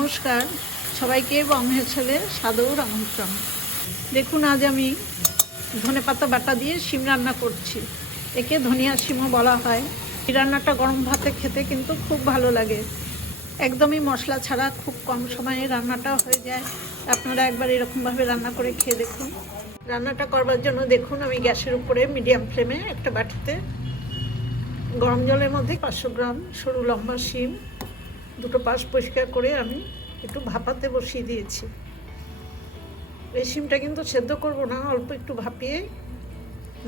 নমস্কার। সবাইকে বমের ছেলে সাদর আমন্ত্রণ। দেখুন, আজ আমি ধনে পাতা বাটা দিয়ে শিম রান্না করছি। একে ধনিয়া শিমও বলা হয়। এই রান্নাটা গরম ভাতে খেতে কিন্তু খুব ভালো লাগে। একদমই মশলা ছাড়া খুব কম সময়ে রান্নাটা হয়ে যায়। আপনারা একবার এরকমভাবে রান্না করে খেয়ে দেখুন। রান্নাটা করবার জন্য দেখুন, আমি গ্যাসের উপরে মিডিয়াম ফ্লেমে একটা বাটিতে গরম জলের মধ্যে পাঁচশো গ্রাম সরু লম্বা শিম দুটো পাশ পরিষ্কার করে আমি একটু ভাপাতে বসিয়ে দিয়েছি। এই শিমটা কিন্তু সেদ্ধ করব না, অল্প একটু ভাপিয়ে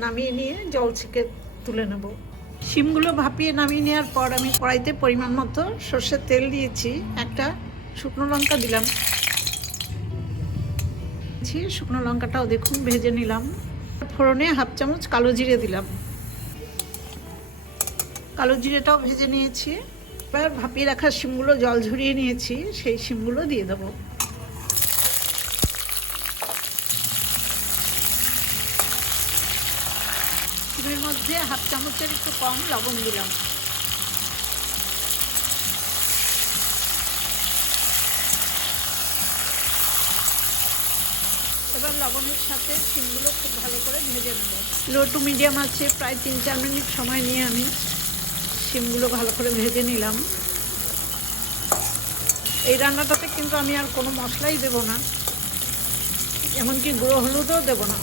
নামিয়ে নিয়ে জল ছেঁকে তুলে নেব। শিমগুলো ভাপিয়ে নামিয়ে নেওয়ার পর আমি কড়াইতে পরিমাণ মতো সর্ষের তেল দিয়েছি, একটা শুকনো লঙ্কা দিলাম। শুকনো লঙ্কাটাও দেখুন ভেজে নিলাম। ফোড়নে হাফ চামচ কালো জিরে দিলাম। কালো জিরেটাও ভেজে নিয়েছি। এবার ভাপিয়ে রাখা শিমগুলো জল ঝরিয়ে নিয়েছি সেই শিমগুলো দিয়ে দেবো। শিমের মধ্যে হাফ চামচের একটু কম লবণ দিলাম। এবার লবণের সাথে শিমগুলো খুব ভালো করে ভেজে নেব। লো টু মিডিয়াম আছে প্রায় তিন চার মিনিট সময় নিয়ে আমি। শিমগুলো ভালো করে ভেজে নিলাম। এই রান্নাটাতে কিন্তু আমি আর কোনো মশলাই দেব না, এমনকি গুঁড়ো হলুদও দেব না।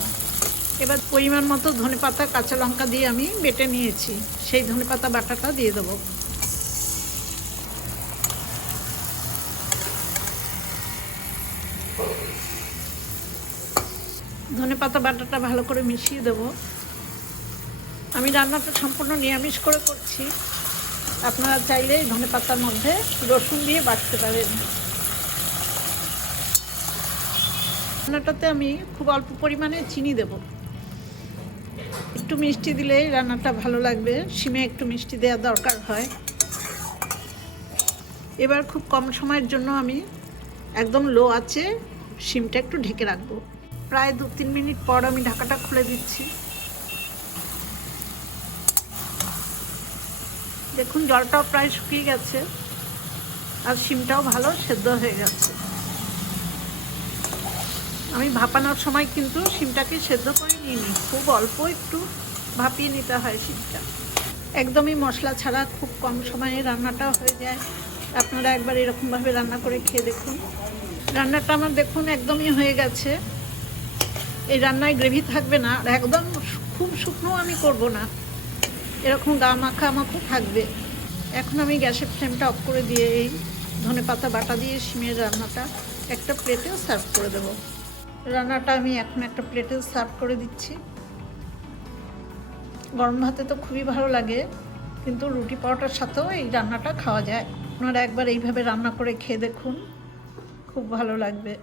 এবার পরিমাণ মতো ধনে পাতা কাঁচা লঙ্কা দিয়ে আমি বেটে নিয়েছি, সেই ধনে পাতা বাটাটা দিয়ে দেবো। ধনে পাতা বাটাটা ভালো করে মিশিয়ে দেবো। আমি রান্নাটা সম্পূর্ণ নিরামিষ করে করছি। আপনারা চাইলে ধনে পাতার মধ্যে রসুন দিয়ে বাটতে পারেন। রান্নাটাতে আমি খুব অল্প পরিমাণে চিনি দেব। একটু মিষ্টি দিলে রান্নাটা ভালো লাগবে। সিমে একটু মিষ্টি দেওয়া দরকার হয়। এবার খুব কম সময়ের জন্য আমি একদম লো আছে সিমটা একটু ঢেকে রাখব। প্রায় দু তিন মিনিট পর আমি ঢাকাটা খুলে দিচ্ছি। দেখুন, জলটাও প্রায় শুকিয়ে গেছে। আর শিমটাও ভালো, সেদ্ধ হয়ে গেছে। আমি ভাপানোর সময় কিন্তু শিমটাকে সেদ্ধ করে নিইনি। খুব অল্প একটু ভাপিয়ে নিতে হয় শিমটা। একদমই মশলা ছাড়া খুব কম সময়ে রান্নাটা হয়ে যায়। আপনারা একবার এরকমভাবে রান্না করে খেয়ে দেখুন। রান্নাটা আমার দেখুন একদমই হয়ে গেছে। এই রান্নায় গ্রেভি থাকবে না। আর একদম খুব শুকনো আমি করব না। এরকম গা মাখা মাখো থাকবে। এখন আমি গ্যাসের ফ্লেমটা অফ করে দিয়ে এই ধনে পাতা বাটা দিয়ে সিমের রান্নাটা একটা প্লেটেও সার্ভ করে দেব। রান্নাটা আমি এখন একটা প্লেটে সার্ভ করে দিচ্ছি। গরম ভাতে তো খুবই ভালো লাগে, কিন্তু রুটি পরোটার সাথেও এই রান্নাটা খাওয়া যায়। আপনারা একবার এইভাবে রান্না করে খেয়ে দেখুন, খুব ভালো লাগবে।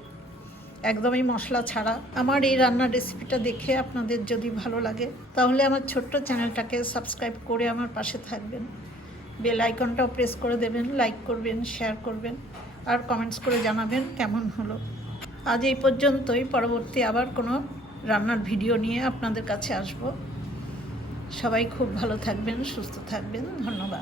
একদমই মশলা ছাড়া। আমার এই রান্নার রেসিপিটা দেখে আপনাদের যদি ভালো লাগে, তাহলে আমার ছোট্ট চ্যানেলটাকে সাবস্ক্রাইব করে আমার পাশে থাকবেন। বেল আইকনটাও প্রেস করে দেবেন লাইক করবেন শেয়ার করবেন, আর কমেন্টস করে জানাবেন কেমন হলো। আজ এই পর্যন্তই, পরবর্তী আবার কোনো রান্নার ভিডিও নিয়ে আপনাদের কাছে আসব। সবাই খুব ভালো থাকবেন, সুস্থ থাকবেন, ধন্যবাদ।